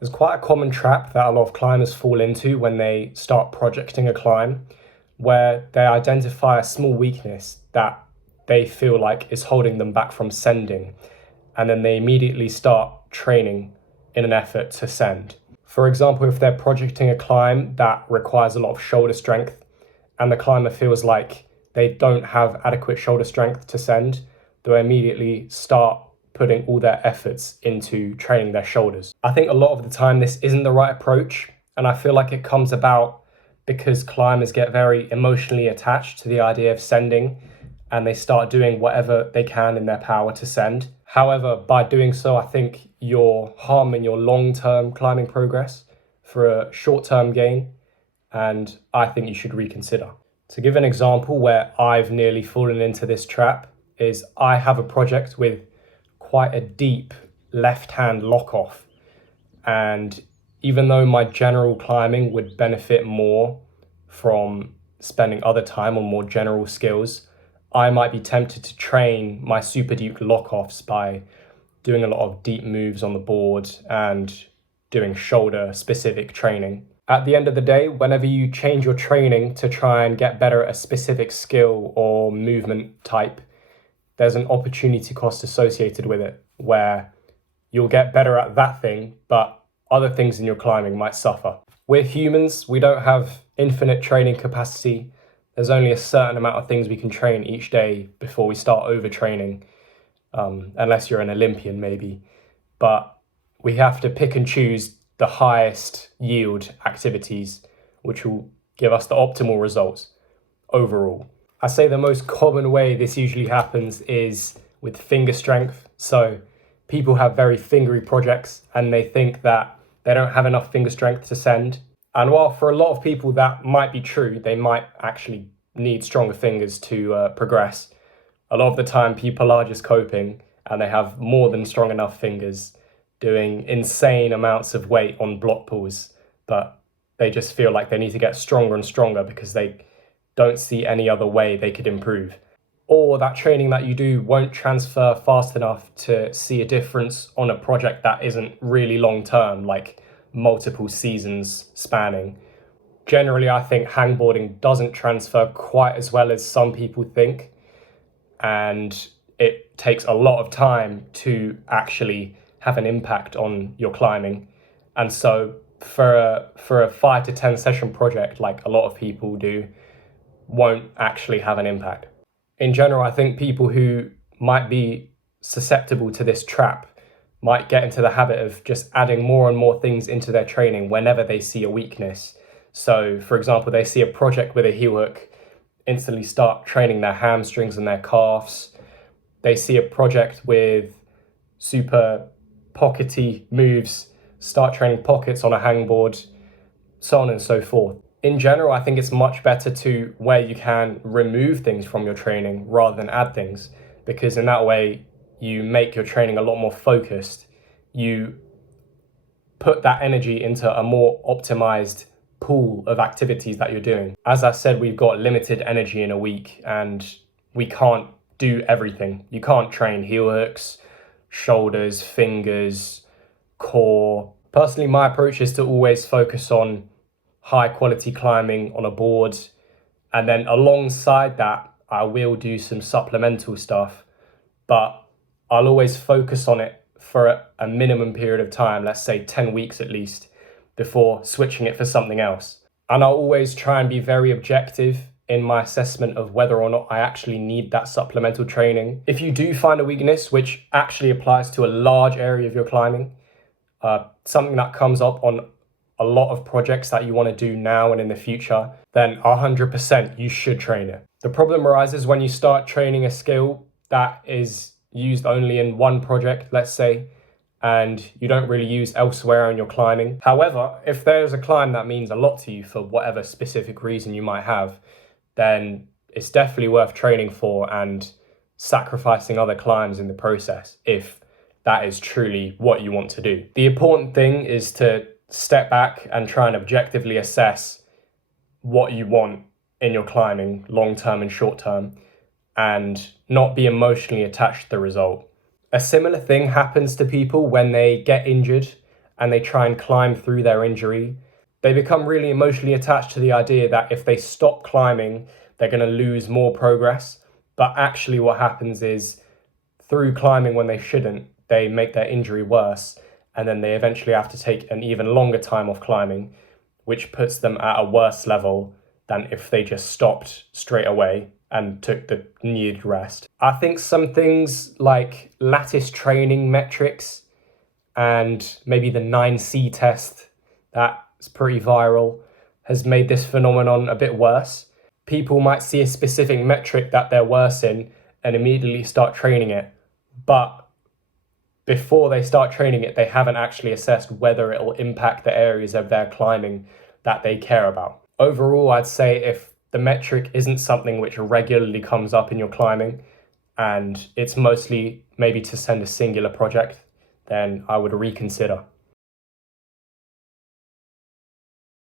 There's quite a common trap that a lot of climbers fall into when they start projecting a climb, where they identify a small weakness that they feel like is holding them back from sending, and then they immediately start training in an effort to send. For example, if they're projecting a climb that requires a lot of shoulder strength and the climber feels like they don't have adequate shoulder strength to send, they'll immediately start putting all their efforts into training their shoulders. I think a lot of the time this isn't the right approach, and I feel like it comes about because climbers get very emotionally attached to the idea of sending and they start doing whatever they can in their power to send. However, by doing so, I think you're harming your long-term climbing progress for a short-term gain, and I think you should reconsider. To give an example where I've nearly fallen into this trap is I have a project with quite a deep left-hand lock-off, and even though my general climbing would benefit more from spending other time on more general skills, I might be tempted to train my super deep lock-offs by doing a lot of deep moves on the board and doing shoulder specific training. At the end of the day, whenever you change your training to try and get better at a specific skill or movement type, there's an opportunity cost associated with it where you'll get better at that thing, but other things in your climbing might suffer. We're humans, we don't have infinite training capacity. There's only a certain amount of things we can train each day before we start overtraining, unless you're an Olympian maybe. But we have to pick and choose the highest yield activities, which will give us the optimal results overall. I say the most common way this usually happens is with finger strength. So people have very fingery projects and they think that they don't have enough finger strength to send. And while for a lot of people that might be true, they might actually need stronger fingers to progress. A lot of the time people are just coping and they have more than strong enough fingers doing insane amounts of weight on block pulls, but they just feel like they need to get stronger and stronger because they don't see any other way they could improve. Or that training that you do won't transfer fast enough to see a difference on a project that isn't really long term, like multiple seasons spanning. Generally, I think hangboarding doesn't transfer quite as well as some people think, and it takes a lot of time to actually have an impact on your climbing. And so for a 5 to 10 session project, like a lot of people do, won't actually have an impact. In general, I think people who might be susceptible to this trap might get into the habit of just adding more and more things into their training whenever they see a weakness. So, for example, they see a project with a heel hook, instantly start training their hamstrings and their calves. They see a project with super pockety moves, start training pockets on a hangboard, so on and so forth. In general, I think it's much better to, where you can, remove things from your training rather than add things, because in that way you make your training a lot more focused. You put that energy into a more optimized pool of activities that you're doing. As I said, we've got limited energy in a week and we can't do everything. You can't train heel hooks, shoulders, fingers, core. Personally, my approach is to always focus on high quality climbing on a board, and then alongside that I will do some supplemental stuff, but I'll always focus on it for a minimum period of time, let's say 10 weeks at least, before switching it for something else. And I'll always try and be very objective in my assessment of whether or not I actually need that supplemental training. If you do find a weakness, which actually applies to a large area of your climbing, something that comes up on a lot of projects that you want to do now and in the future, then 100% you should train it. The problem arises when you start training a skill that is used only in one project, let's say, and you don't really use elsewhere in your climbing. However, if there's a climb that means a lot to you for whatever specific reason you might have, then it's definitely worth training for and sacrificing other climbs in the process if that is truly what you want to do. The important thing is to step back and try and objectively assess what you want in your climbing, long term and short term, and not be emotionally attached to the result. A similar thing happens to people when they get injured and they try and climb through their injury, they become really emotionally attached to the idea that if they stop climbing, they're going to lose more progress. But actually, what happens is through climbing when they shouldn't, they make their injury worse, and then they eventually have to take an even longer time off climbing, which puts them at a worse level than if they just stopped straight away and took the needed rest. I think some things like lattice training metrics and maybe the 9C test that's pretty viral has made this phenomenon a bit worse. People might see a specific metric that they're worse in and immediately start training it, but before they start training it, they haven't actually assessed whether it will impact the areas of their climbing that they care about. Overall, I'd say if the metric isn't something which regularly comes up in your climbing and it's mostly maybe to send a singular project, then I would reconsider.